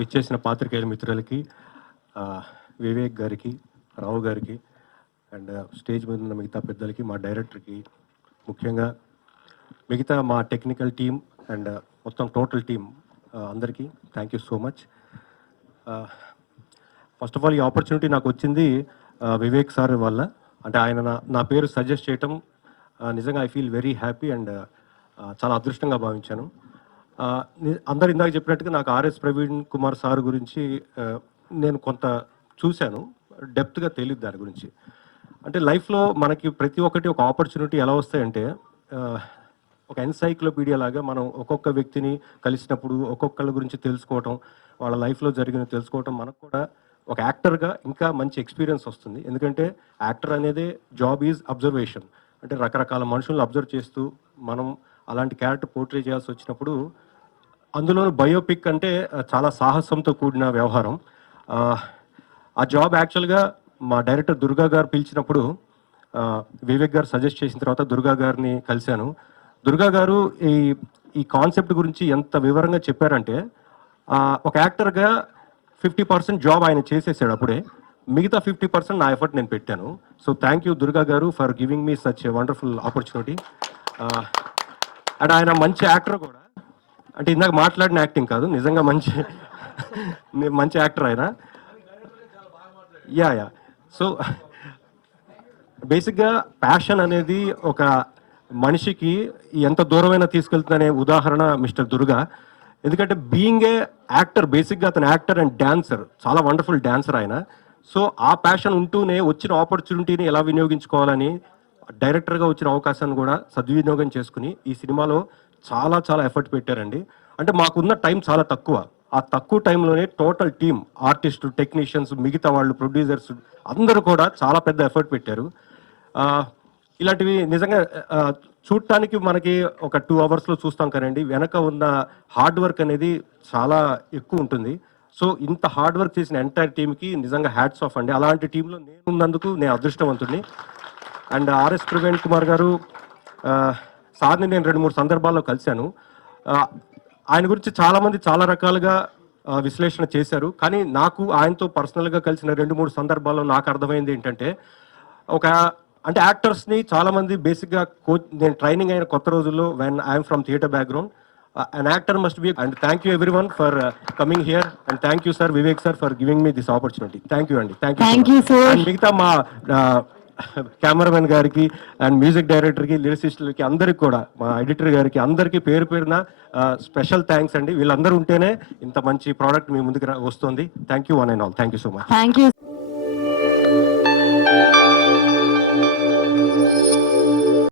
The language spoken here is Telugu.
విచ్చేసిన పాత్రికేయుల మిత్రులకి, వివేక్ గారికి, రావు గారికి అండ్ స్టేజ్ మీద ఉన్న మిగతా పెద్దలకి, మా డైరెక్టర్కి, ముఖ్యంగా మిగతా మా టెక్నికల్ టీమ్ అండ్ మొత్తం టోటల్ టీమ్ అందరికీ thank you so much. First of all ఈ ఆపర్చునిటీ నాకు వచ్చింది వివేక్ సార్ వల్ల. అంటే ఆయన నా పేరు సజెస్ట్ చేయటం నిజంగా I feel very happy and చాలా అదృష్టంగా భావించాను. అందరు ఇందాక చెప్పినట్టుగా నాకు ఆర్ఎస్ ప్రవీణ్ కుమార్ సార్ గురించి నేను కొంత చూశాను, డెప్త్గా తెలియదు దాని గురించి. అంటే లైఫ్లో మనకి ప్రతి ఒక్కటి ఒక ఆపర్చునిటీ ఎలా వస్తాయంటే ఒక ఎన్సైక్లోపీడియా లాగా మనం ఒక్కొక్క వ్యక్తిని కలిసినప్పుడు ఒక్కొక్కళ్ళ గురించి తెలుసుకోవటం, వాళ్ళ లైఫ్లో జరిగిన తెలుసుకోవటం మనకు కూడా ఒక యాక్టర్గా ఇంకా మంచి ఎక్స్పీరియన్స్ వస్తుంది. ఎందుకంటే యాక్టర్ అనేది జాబ్ ఈజ్ అబ్జర్వేషన్. అంటే రకరకాల మనుషులను అబ్జర్వ్ చేస్తూ మనం అలాంటి క్యారెక్టర్ పోర్ట్రే చేయాల్సి వచ్చినప్పుడు, అందులోనూ బయోపిక్ అంటే చాలా సాహసంతో కూడిన వ్యవహారం. ఆ జాబ్ యాక్చువల్గా మా డైరెక్టర్ దుర్గా గారు పిలిచినప్పుడు వివేక్ గారు సజెస్ట్ చేసిన తర్వాత దుర్గా గారిని కలిశాను. దుర్గా గారు ఈ కాన్సెప్ట్ గురించి ఎంత వివరంగా చెప్పారంటే, ఒక యాక్టర్గా 50% జాబ్ ఆయన చేసేసాడు అప్పుడే, మిగతా 50% నా ఎఫర్ట్ నేను పెట్టాను. సో థ్యాంక్ యూ దుర్గా గారు for giving me such a wonderful opportunity. And ఆయన మంచి యాక్టర్ కూడా. అంటే ఇందాక మాట్లాడిన యాక్టింగ్ కాదు, నిజంగా మంచి యాక్టర్ ఆయన. యా. సో బేసిక్గా ప్యాషన్ అనేది ఒక మనిషికి ఎంత దూరమైనా తీసుకెళ్తుందనే ఉదాహరణ మిస్టర్ దుర్గా. ఎందుకంటే బీయింగ్ ఏ యాక్టర్, బేసిక్గా అతను యాక్టర్ అండ్ డాన్సర్, చాలా వండర్ఫుల్ డాన్సర్ ఆయన. సో ఆ ప్యాషన్ ఉంటూనే వచ్చిన ఆపర్చునిటీని ఎలా వినియోగించుకోవాలని, డైరెక్టర్గా వచ్చిన అవకాశాన్ని కూడా సద్వినియోగం చేసుకుని ఈ సినిమాలో చాలా చాలా ఎఫర్ట్ పెట్టారండి. అంటే మాకున్న టైం చాలా తక్కువ. ఆ తక్కువ టైంలోనే టోటల్ టీమ్, ఆర్టిస్టు, టెక్నీషియన్స్, మిగతా వాళ్ళు, ప్రొడ్యూసర్స్ అందరూ కూడా చాలా పెద్ద ఎఫర్ట్ పెట్టారు. ఇలాంటివి నిజంగా చూడటానికి మనకి ఒక 2 అవర్స్లో చూస్తాం కదండి, వెనక ఉన్న హార్డ్ వర్క్ అనేది చాలా ఎక్కువ ఉంటుంది. సో ఇంత హార్డ్ వర్క్ చేసిన ఎంటైర్ టీమ్కి నిజంగా హ్యాట్స్ ఆఫ్ అండి. అలాంటి టీంలో నేను ఉన్నందుకు నేను అదృష్టవంతుడిని. అండ్ ఆర్ఎస్ ప్రవీణ్ కుమార్ గారు సార్ని నేను 2-3 సందర్భాల్లో కలిశాను. ఆయన గురించి చాలామంది చాలా రకాలుగా విశ్లేషణ చేశారు. కానీ నాకు ఆయనతో పర్సనల్గా కలిసిన 2-3 సందర్భాల్లో నాకు అర్థమైంది ఏంటంటే, అంటే యాక్టర్స్ని చాలామంది బేసిక్గా నేను ట్రైనింగ్ అయిన కొత్త రోజుల్లో, when I'm from theatre background, an actor must be. And thank you everyone for coming here, and thank you sir Vivek sir for giving me this opportunity. Thank you Andy. Thank you sir. And మిగతా మా కెమెరామెన్ గారికి అండ్ మ్యూజిక్ డైరెక్టర్కి, లిరిసిస్టులకి, అందరికి కూడా, మా ఎడిటర్ గారికి, అందరికీ పేరు పేరున స్పెషల్ థ్యాంక్స్ అండి. వీళ్ళందరూ ఉంటేనే ఇంత మంచి ప్రోడక్ట్ మీ ముందుకు వస్తుంది. Thank you one and all. Thank you so much. Thank you.